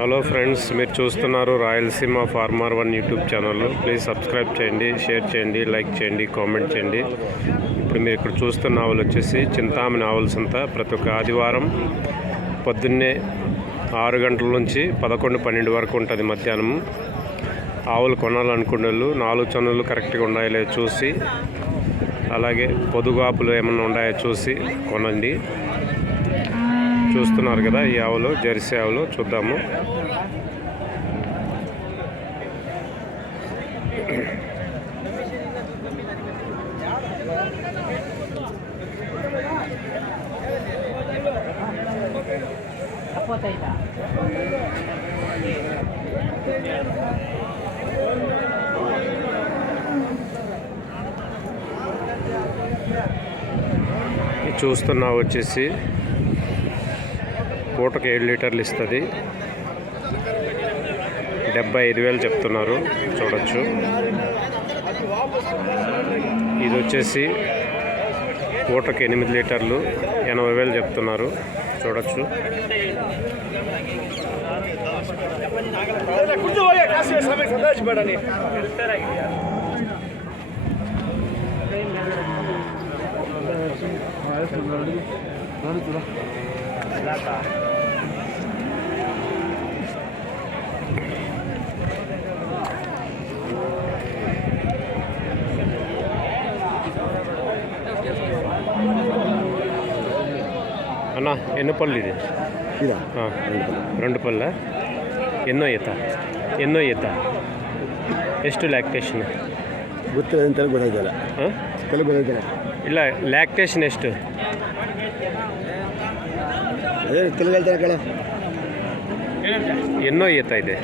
Hello friends, మీరు చూస్తున్నారు Rayalaseema farmer 1 YouTube channel. Please subscribe చేయండి, షేర్ చేయండి, లైక్ చేయండి, కామెంట్ చేయండి. ఇప్పుడు మీరు ఇక్కడ చూస్తున్న ఆవులు వచ్చేసి చింతామణి ఆవుల సంత. ప్రతి ఒక్క ఆదివారం పొద్దున్నే 6 గంటల నుంచి 11-12 వరకు ఉంటుంది మధ్యాహ్నం. ఆవులు కొనాలనుకునే వాళ్ళు 4 చన్నులు కరెక్ట్గా ఉన్నాయో లేదో చూసి, అలాగే పొదుగాపులు ఏమన్నా ఉన్నాయో చూసి కొనండి. చూస్తున్నారు కదా ఈ ఆవులు, జెర్సీ ఆవులు. చూద్దాము. చూస్తున్నా వచ్చేసి పూటకు 7 లీటర్లు ఇస్తుంది. 75,000 చెప్తున్నారు. చూడొచ్చు. ఇది వచ్చేసి పూటకు 8 లీటర్లు 80,000 చెప్తున్నారు. చూడొచ్చు. అన్నా ఎన్ని పళ్ళు ఇది? 2 పళ్ళ. ఎన్నో ఈత ಎಷ್ಟು ಲ್ಯಾಕ್ಟೇಷನ್ ಇಲ್ಲ ಲ್ಯಾಕ್ಟೇಷನ್ ಎಷ್ಟು? ఎన్నో ఈత ಇದೆ?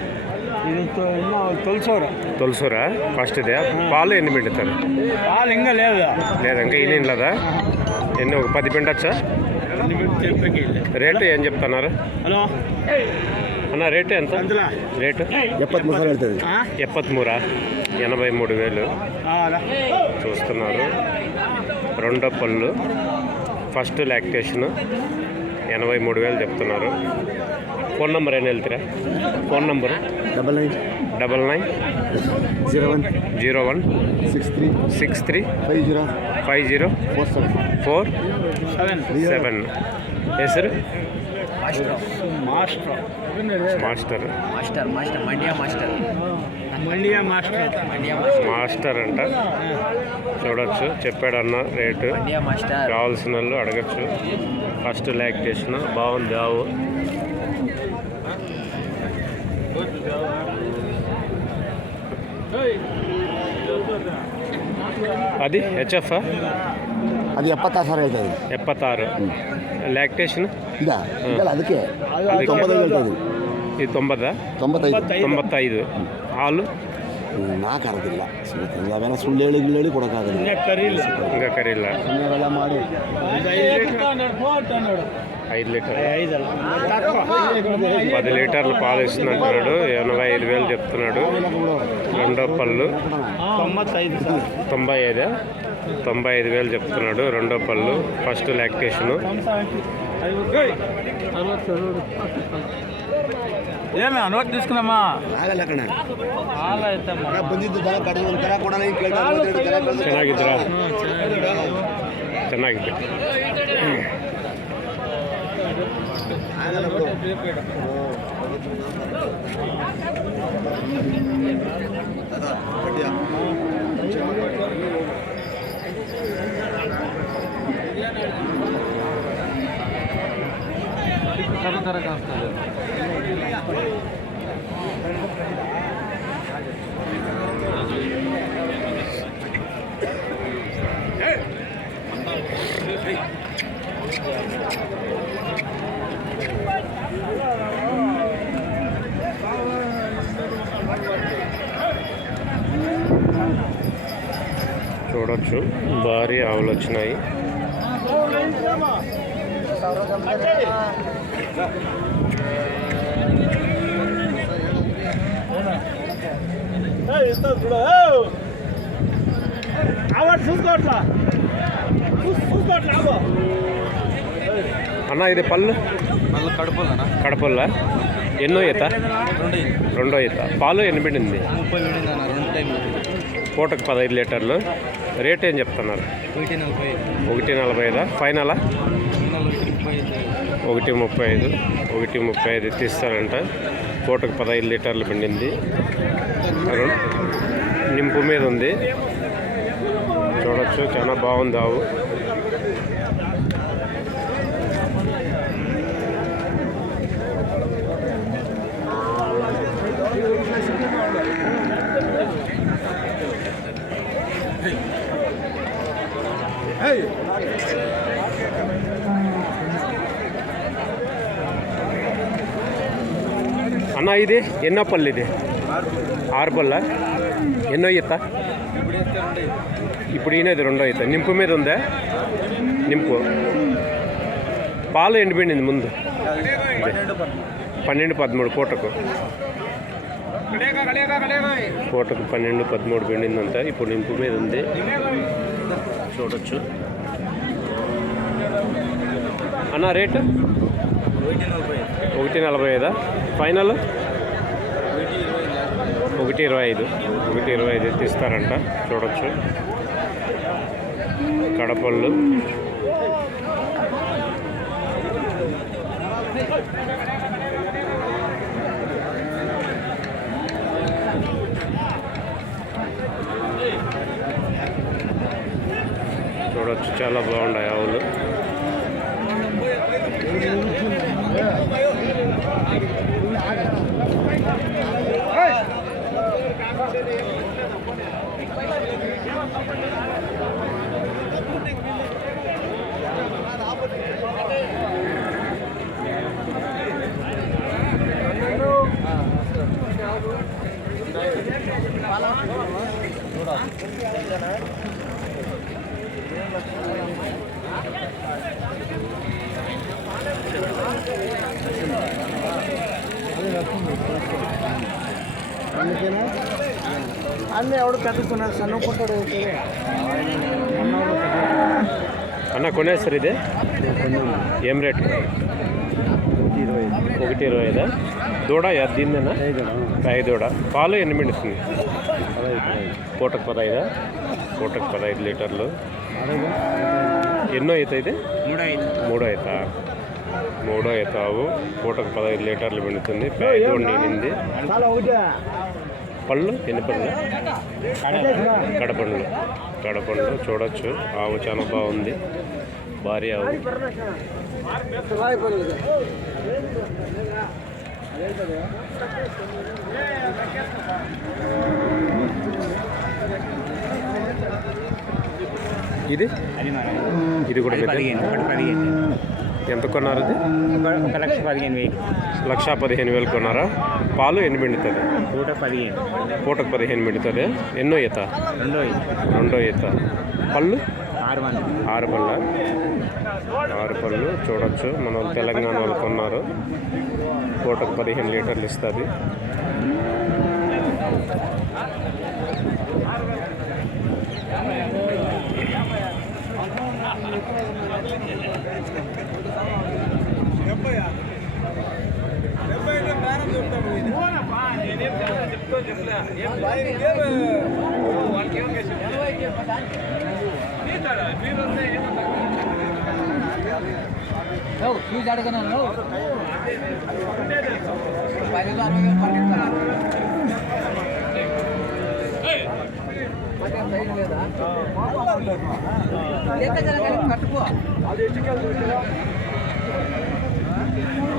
తొలసూరా ఫస్ట్ ఇదే. పాలు ఎన్ని పిండుతారు? పాలు ఇంకా లేదా ఇంకా ఈయన లేదా? ఎన్ని ఒక 10 పిండచ్చా? రేటు ఏం చెప్తున్నారు? హలో అన్న, రేటు ఎంత? రేటు 73 83,000 చూస్తున్నారు. 2 పళ్ళు, ఫస్ట్ లాక్టేషన్ 83,000 చెప్తున్నారు. ఫోన్ నెంబర్ ఏం వెళ్తారా? Phone number 990163505047. ಹೆಸರು మాస్టర్ అంట. చూడొచ్చు. చెప్పాడన్న రేటు. కావాల్సిన వాళ్ళు అడగచ్చు. ఫస్ట్ లాక్టేషన్ బాగుంది ఆవు. అది హెచ్ఎఫ్? అది 76 లాక్టేషన్ ಅದಕ್ಕೆ ఇది 95 ಹಾಲು ನಾಲ್ಕು ಅರ್ದಿಲ್ಲ. ಅವೇನೋ ಸುಳ್ಳು ಹೇಳಿ ಕೊಡೋಕ್ಕಾಗಲ್ಲ. ఇంకా కరీಲ್ಲ. 5 లీటర్ 10 లీటర్లు పాలు ఇస్తున్నట్టున్నాడు. 85,000 చెప్తున్నాడు. 2 పళ్ళు 95,000 చెప్తున్నాడు. 2 పళ్ళు, ఫస్ట్ లాక్టేషను. ఏమే అనుమతి తీసుకున్నామా? ಚೆನ್ನಾಗಿದ್ದೀರಾ? ಚೆನ್ನಾಗಿದೆ. చూడొచ్చు. భారీ ఆవులు వచ్చినాయి. అన్న ఇది పళ్ళు కడపల్లా ఎన్నో ఈత రెండో ఈత పాలు ఎన్ని పిండింది పూటకు 15 లీటర్లు రేట్ ఏం చెప్తున్నారు 1.45 ఫైనలా 1.35 1.35 తీస్తారంట పూటకు 15 లీటర్లు పిండింది నింపు మీద ఉంది చూడొచ్చు చాలా బాగుంది ఆవు అన్న ఇది ఎన్నో పళ్ళు ఇది 6 పళ్ళ ఎన్నో ఈత ఇప్పుడు ఈయనది రెండో ఈత నింపు మీద ఉందా నింపు పాలు ఎండిపోయింది ముందు 12-13 పూటకు 12-13 పిండిందంతా ఇప్పుడు నింపు మీద ఉంది చూడొచ్చు అన్న రేటు 1.45 ఫైనల్ 1.25 తీస్తారంట చూడొచ్చు కడపళ్ళు చూడొచ్చు చాలా బాగున్నాయి ఆవులు అన్నీ ఎవడు పెట్టుకున్నాడు సన్నుకుంటాడు అన్న కొనేస్తారు ఇది ఏం రేటు 1.25 దూడ దీందేనా 5 దూడ పాలు ఎన్ని మిండుతుంది పూటకు 15 లీటర్లు ఎన్నో ఈత ఇది మూడో ఈత ఆవు పూటకు 15 లీటర్లు పిండుతుంది 5 నీనింది పళ్ళు ఎన్ని పళ్ళు కడపండ్లు చూడొచ్చు ఆవు చాలా బాగుంది భారీ ఆవు ఇది కూడా ఎంత కొన్నారు ఇది 1,15,000 కొన్నారా పాలు ఎన్ని పిండుతుంది పూటకు 15 పిండుతుంది ఎన్నో ఈత రెండో ఈత పళ్ళు 6 పళ్ళు చూడొచ్చు మనం తెలంగాణ వాళ్ళు కొన్నారు పూటకు 15 లీటర్లు ఇస్తుంది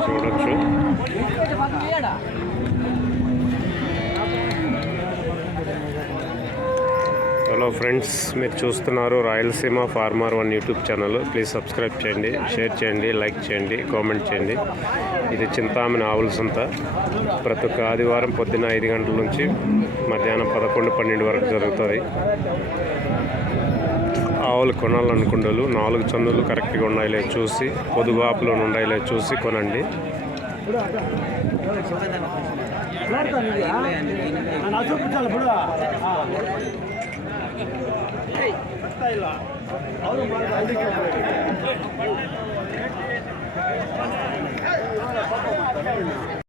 చూడొచ్చు హలో ఫ్రెండ్స్, మీరు చూస్తున్నారు Rayalaseema farmer 1 YouTube channel. Please subscribe చేయండి, షేర్ చేయండి, లైక్ చేయండి, కామెంట్ చేయండి. ఇది చింతామణి ఆవుల సంత. ప్రతి ఒక్క ఆదివారం పొద్దున్న 5 గంటల నుంచి మధ్యాహ్నం 11-12 వరకు జరుగుతుంది. ఆవులు కొనాలనుకుంటారు 4 చందులు కరెక్ట్గా ఉన్నాయిలే చూసి, పొదుగాపులో ఉన్నాయిలే చూసి కొనండి.